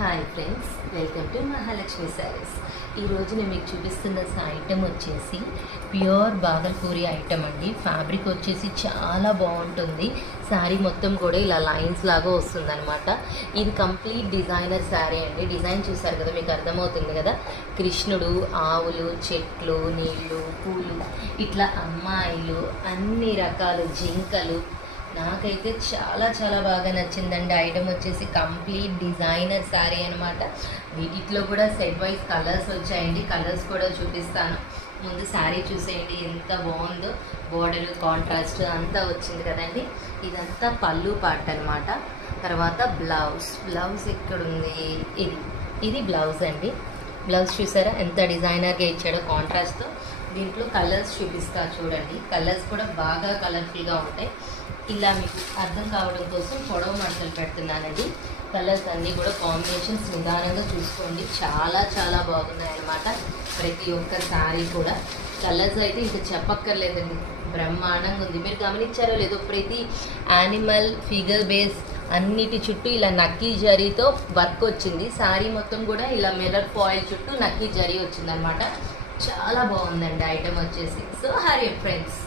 Hi friends, welcome to Mahalakshmi saris. ఈరోజు నేను మీకు చూపిస్తున్న ఐటమ్ వచ్చేసి ప్యూర్ బాగల్పూరి ఐటమ్ అండి. ఫ్యాబ్రిక్ వచ్చేసి చాలా బాగుంటుంది. శారీ మొత్తం కూడా ఇలా లైన్స్ లాగా వస్తుంది అనమాట. ఇది కంప్లీట్ డిజైనర్ శారీ అండి. డిజైన్ చూసారు కదా, మీకు అర్థమవుతుంది కదా. కృష్ణుడు, ఆవులు, చెట్లు, నీళ్ళు, పూలు, ఇట్లా అమ్మాయిలు, అన్ని రకాలు జింకలు. నాకైతే చాలా చాలా బాగా నచ్చిందండి. ఐటమ్ వచ్చేసి కంప్లీట్ డిజైనర్ శారీ అనమాట. వీటిలో కూడా సెట్ వైజ్ కలర్స్ వచ్చాయండి. కలర్స్ కూడా చూపిస్తాను. ముందు శారీ చూసేయండి ఎంత బాగుందో. బోర్డర్ కాంట్రాస్ట్ అంతా వచ్చింది కదండి. ఇదంతా పళ్ళు పార్ట్ అనమాట. తర్వాత బ్లౌజ్ ఎక్కడుంది? ఇది బ్లౌజ్ అండి. బ్లౌజ్ చూసారా ఎంత డిజైనర్గా ఇచ్చాడో కాంట్రాస్ట్తో. దీంట్లో కలర్స్ చూపిస్తా చూడండి. కలర్స్ కూడా బాగా కలర్ఫుల్గా ఉంటాయి. ఇలా మీకు అర్థం కావడం కోసం పొడవు మడతలు పెడుతున్నానండి. కలర్స్ అన్నీ కూడా కాంబినేషన్స్ నిదానంగా చూసుకోండి. చాలా చాలా బాగున్నాయి అన్నమాట. ప్రతి ఒక్క శారీ కూడా కలర్స్ అయితే ఇంకా చెప్పక్కర్లేదండి, బ్రహ్మాండంగా ఉంది. మీరు గమనించారో లేదో, ప్రతి యానిమల్ ఫిగర్ బేస్ అన్నిటి చుట్టూ ఇలా నక్కీ జరీతో వర్క్ వచ్చింది. శారీ మొత్తం కూడా ఇలా మిర్రర్ ఫాయిల్ చుట్టూ నక్కీ జరీ వచ్చిందనమాట. చాలా బాగుందండి ఐటమ్ వచ్చేసి. So Hari friends.